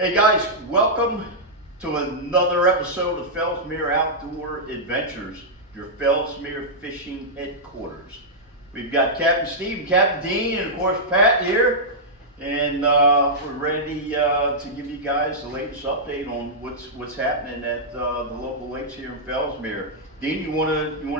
Hey guys, welcome to another episode of Fellsmere Outdoor Adventures, your Fellsmere Fishing Headquarters. We've got Captain Steve, Captain Dean, and of course Pat here, and we're ready to give you guys the latest update on what's happening at the local lakes here in Fellsmere. Dean, you want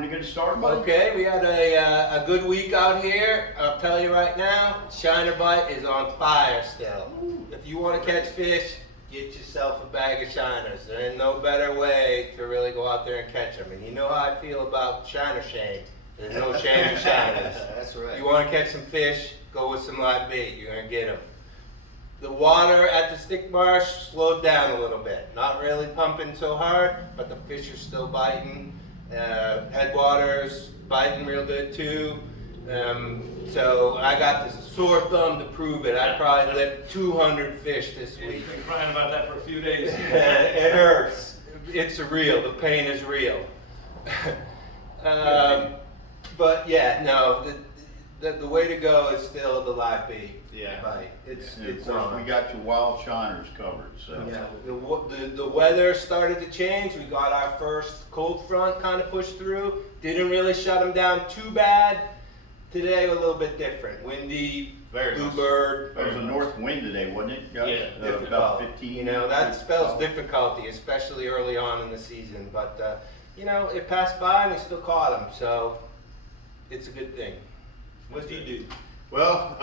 to get started, buddy? Okay, we had a good week out here. I'll tell you right now, Shiner Bite is on fire still. If you want to catch fish, get yourself a bag of shiners. There ain't no better way to really go out there and catch them. And you know how I feel about shiner shame. There's no shame in shiners. That's right. You want to catch some fish, go with some live bait. You're going to get them. The water at the stick marsh slowed down a little bit. Not really pumping so hard, but the fish are still biting. Headwaters biting real good too. So I got the sore thumb to prove it. I probably lit 200 fish this week. You've been crying about that for a few days. It hurts. It's real. The pain is real. But yeah, no. The way to go is still the live bait. Yeah. Bite. It's Of course, we got your wild shiners covered. So. yeah, the weather started to change. We got our first cold front kind of pushed through. Didn't really shut them down too bad. Today a little bit different. Windy, Very much. bluebird. There was a north wind today, wasn't it, guys? Yeah, About 15. You know, that spells difficulty, especially early on in the season. But you know, it passed by and we still caught them, so it's a good thing. What did you do? Well,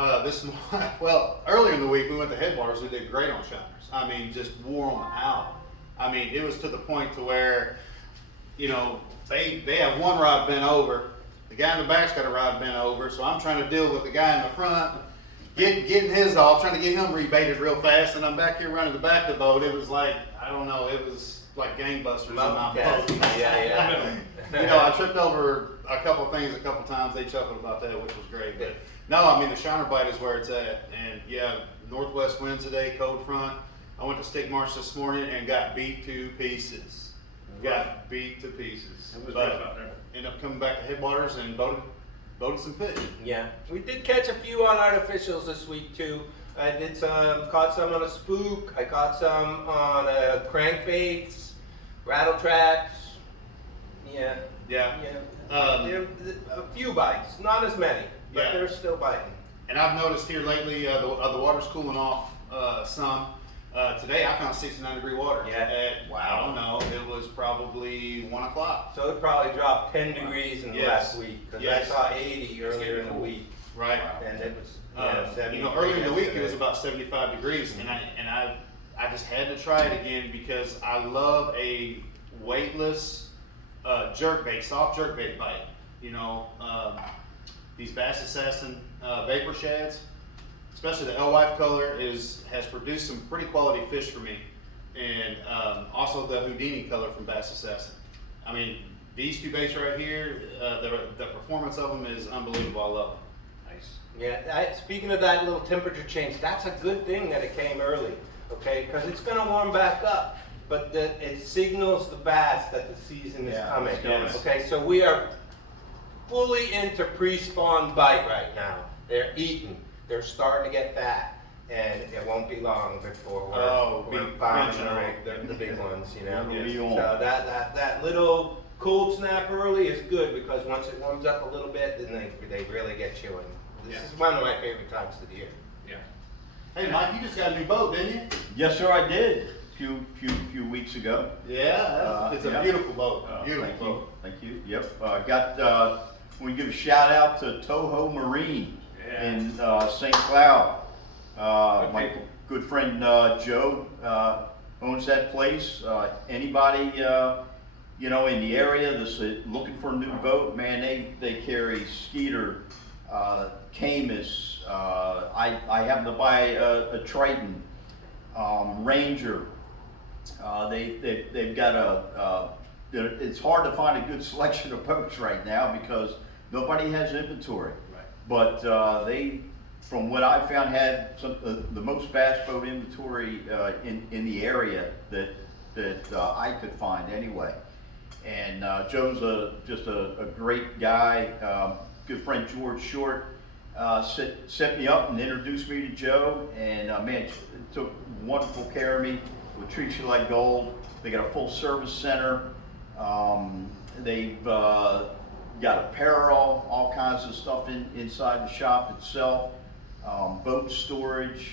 earlier in the week we went to Headwaters. We did great on shiners. I mean, just wore them out. I mean, it was to the point to where, you know, they have one rod bent over. The guy in the back's got a rod bent over, so I'm trying to deal with the guy in the front, getting his off, trying to get him rebaited real fast, and I'm back here running the back of the boat. It was like, I don't know, it was like gangbusters in my boat. Yeah. You know, I tripped over a couple of things a couple times. They chuckled about that, which was great. But no, I mean, the shiner bite is where it's at. And yeah, northwest winds today, cold front. I went to Stick Marsh this morning and got beat to pieces. Got beat to pieces. It was But rough out there. ended up coming back to Headwaters and boated some fish. Yeah, we did catch a few on artificials this week too. I did caught some on a spook. I caught some on crankbaits, rattle traps. Yeah. Yeah. There a few bites, not as many, but Yeah. they're still biting. And I've noticed here lately the water's cooling off some. Today I found 69-degree water. Yeah. At, I don't know, it was probably 1 o'clock. So it probably dropped 10 degrees in the Yes. last week because Yes. I saw 80 earlier in the week, Right. and it was You know, earlier in the week it was about 75 degrees, and I just had to try it again because I love a weightless jerkbait, soft jerkbait bite. You know, these Bass Assassin vapor shads, especially the alewife color, has produced some pretty quality fish for me, and also the Houdini color from Bass Assassin. I mean, these two baits right here, the performance of them is unbelievable. I love them. Nice. Yeah, speaking of that little temperature change, that's a good thing that it came early, okay? Because it's going to warm back up, but it signals the bass that the season is coming. yes. Okay, so we are fully into pre-spawn bite right now. They're eating. They're starting to get fat, and it won't be long before we're finding the big ones, you know. It'll be on. So that little cold snap early is good because once it warms up a little bit, then they really get chewing. This is one of my favorite times of the year. Yeah. Hey, Mike, you just got a new boat, didn't you? Yes, sir, I did. Few weeks ago. Yeah, it's a beautiful boat. Beautiful Thank you. boat. Thank you. Yep. We give a shout out to Toho Marine in St. Cloud. My good friend Joe owns that place. Anybody you know in the area that's looking for a new boat, man, they carry Skeeter, Camus. I happen to buy a Triton, Ranger. They've got it's hard to find a good selection of boats right now because nobody has inventory. Right. But they, from what I found, had the most bass boat inventory in the area that I could find anyway. And Joe's just a great guy. Good friend George Short set me up and introduced me to Joe, and man, took wonderful care of me. Would treat you like gold. They got a full service center. They've got apparel, all kinds of stuff inside the shop itself, boat storage,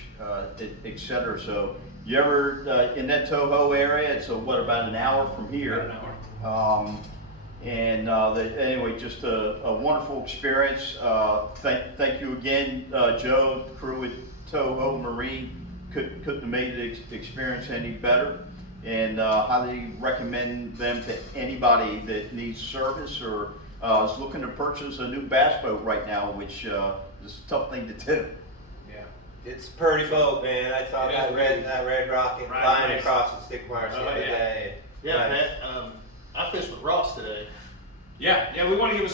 etc. So you ever in that Toho area? It's about an hour from here. Anyway, just a wonderful experience. Thank you again, Joe. The crew at Toho Marine couldn't have made the experience any better, and highly recommend them to anybody that needs service or is looking to purchase a new bass boat right now, which is a tough thing to do. Yeah, it's a pretty boat, man. I saw that red rocket flying across the stick marsh the other day. Yeah, Pat, I fished with Ross today. Yeah, we want to give a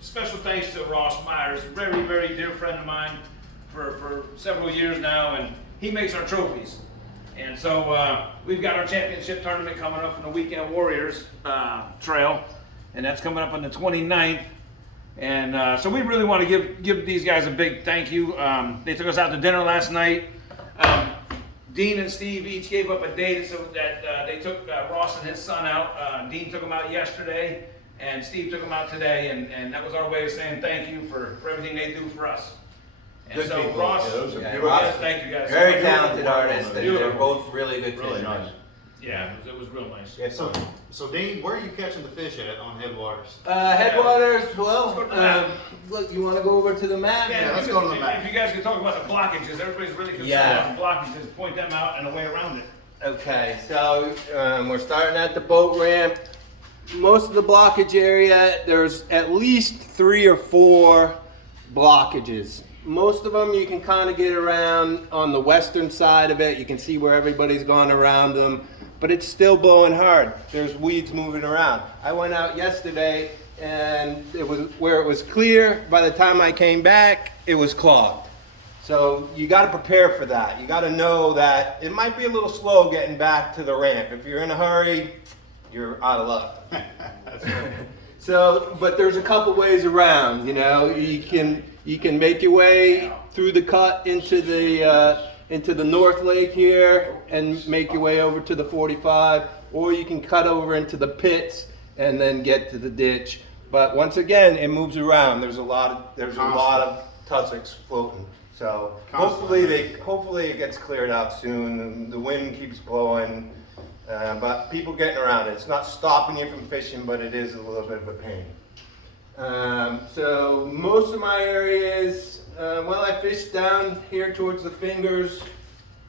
special thanks to Ross Myers, very, very dear friend of mine for several years now, and he makes our trophies. And so we've got our championship tournament coming up from the Weekend Warriors Trail, and that's coming up on the 29th. And so we really want to give these guys a big thank you. They took us out to dinner last night. Dean and Steve each gave up a date so that they took Ross and his son out. Dean took him out yesterday, and Steve took him out today, and that was our way of saying thank you for everything they do for us. And Good so people. Ross, Ross, thank you guys. very talented artists, and they're Beautiful. both really good Really fishermen. nice. Yeah, it was real nice. Yeah, So Dean, where are you catching the fish at on Headwaters? Headwaters, Let's go to the map. look, you want to go over to the map? Yeah, let's go to the map. If you guys could talk about the blockages, everybody's really concerned Yeah. about the blockages, point them out and a way around it. Okay, so we're starting at the boat ramp. Most of the blockage area, there's at least 3 or 4 blockages. Most of them you can kind of get around on the western side of it. You can see where everybody's gone around them, but it's still blowing hard. There's weeds moving around. I went out yesterday and it was where it was clear. By the time I came back, it was clogged. So you got to prepare for that. You got to know that it might be a little slow getting back to the ramp. If you're in a hurry, you're out of luck. That's right. So, but there's a couple ways around. You know, you can make your way through the cut into the North Lake here and make your way over to the 45, or you can cut over into the pits and then get to the ditch. But once again, it moves around. There's a lot of tussocks floating. So hopefully it gets cleared out soon. And the wind keeps blowing, but people getting around it. It's not stopping you from fishing, but it is a little bit of a pain. So most of my areas, I fish down here towards the fingers.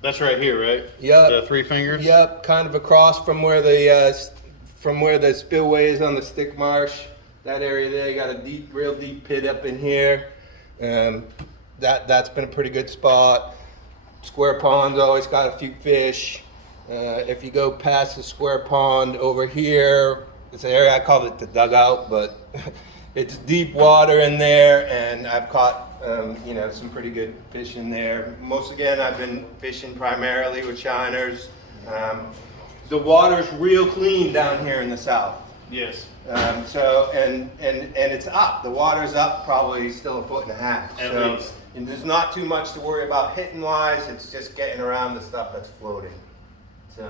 That's right here, right? Yep. The 3 fingers? Yep, kind of across from where the spillway is on the stick marsh. That area there, you got a real deep pit up in here. That's been a pretty good spot. Square pond's always got a few fish. If you go past the square pond over here, it's an area I call it the dugout, but it's deep water in there, and I've caught some pretty good fish in there. Again, I've been fishing primarily with shiners. The water's real clean down here in the south. Yes. And it's up. The water's up probably still 1.5 feet. At least. And there's not too much to worry about hitting wise. It's just getting around the stuff that's floating. So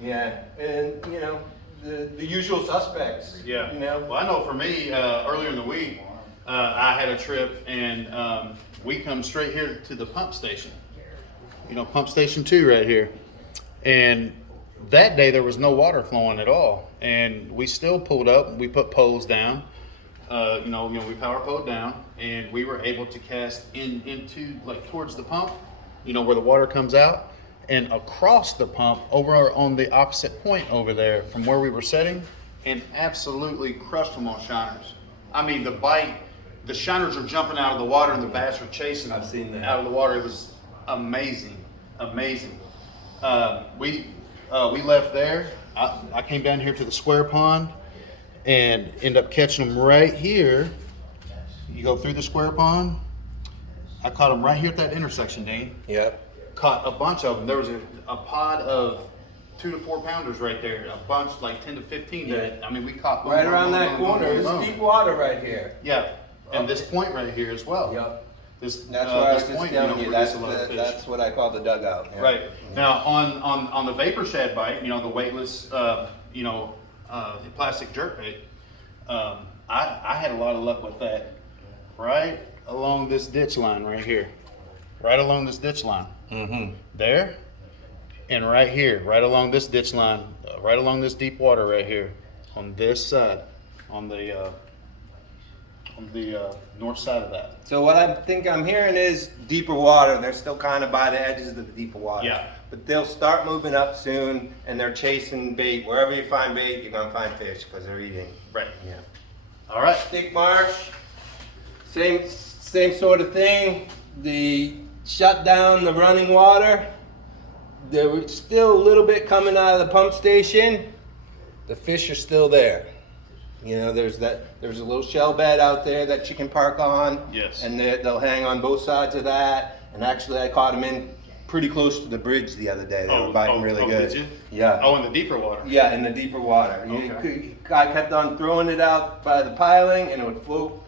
yeah, and the usual suspects. Yeah. Well, I know for me, earlier in the week, I had a trip and we come straight here to the pump station. Pump station 2 right here. And that day there was no water flowing at all. And we still pulled up, we put poles down, we power poled down, and we were able to cast into towards the pump, where the water comes out, and across the pump over on the opposite point over there from where we were setting, and absolutely crushed them on shiners. I mean, the shiners are jumping out of the water and the bass are chasing them I've seen that. out of the water. It was amazing. We left there. I came down here to the square pond and end up catching them right here. You go through the square pond. I caught them right here at that intersection, Dean. Yep. Caught a bunch of them. There was a pod of 2 to 4 pounders right there. A bunch, like 10 to 15. Yeah. We caught Right around that corner. Boom. There's deep water right here. Yeah, and this point right here as well. Yep. this, That's what I was this just point, telling you, produce a lot of fish. that's what I call the dugout. Yeah. Right. Now, on the vapor shad bite, you know, the weightless, the plastic jerk bait, I had a lot of luck with that right along this ditch line right here. Right along this ditch line. Mm-hmm. There and right here, right along this ditch line, right along this deep water right here, on this side, on the north side of that. So what I think I'm hearing is deeper water. They're still kind of by the edges of the deeper water. Yeah. But they'll start moving up soon, and they're chasing bait. Wherever you find bait, you're gonna find fish because they're eating. Right. Yeah. All right. Stick marsh, same sort of thing. The shut down the running water. There was still a little bit coming out of the pump station. The fish are still there. You know, there's a little shell bed out there that you can park on. Yes. And they'll hang on both sides of that. And actually, I caught them in pretty close to the bridge the other day. They were biting really good. Did you? Yeah. Oh, in the deeper water. Yeah, in the deeper water. Okay. I kept on throwing it out by the piling, and it would float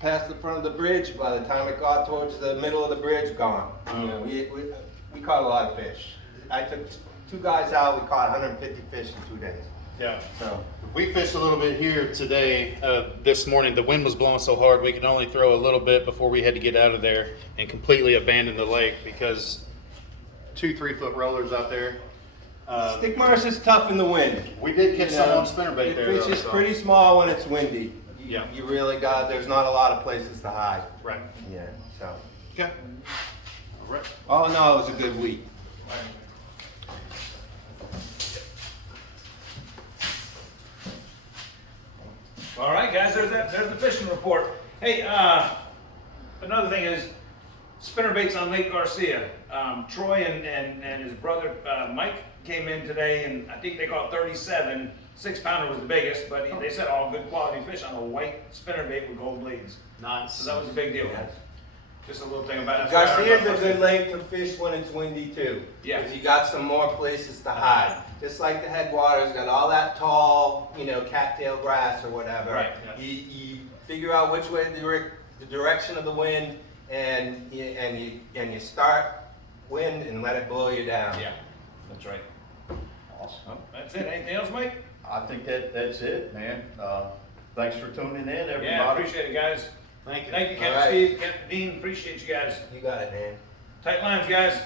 past the front of the bridge. By the time it got towards the middle of the bridge, gone. You know, we caught a lot of fish. I took 2 guys out. We caught 150 fish in 2 days. Yeah. So We fished a little bit here today. This morning, the wind was blowing so hard we could only throw a little bit before we had to get out of there and completely abandon the lake because 2 3-foot rollers out there. stick marsh is tough in the wind. We did catch some on spinnerbait there. Fish though, is so- pretty small when it's windy. Yeah. You really there's not a lot of places to hide. Right. Yeah. So Okay. All right. all in all, it was a good week. All right, guys, there's the fishing report. Hey, another thing is spinnerbaits on Lake Garcia. Troy and his brother Mike came in today, and I think they caught 37. 6-pounder was the biggest, but they said all good quality fish on a white spinnerbait with gold blades. Nice. So that was a big deal. Yeah. Just a little thing about it. Garcia's a good lake to fish when it's windy too. Yeah. Because you got some more places to hide. Just like the Headwaters, got all that tall, cattail grass or whatever. Right, yeah. You figure out which way the direction of the wind, and you start wind and let it blow you down. Yeah, that's right. Awesome. That's it. Anything else, Mike? I think that's it, man. Thanks for tuning in, everybody. Yeah, appreciate it, guys. Thank you. Thank you, Captain All right. Steve, Captain Dean. Appreciate you guys. You got it, man. Tight lines, guys.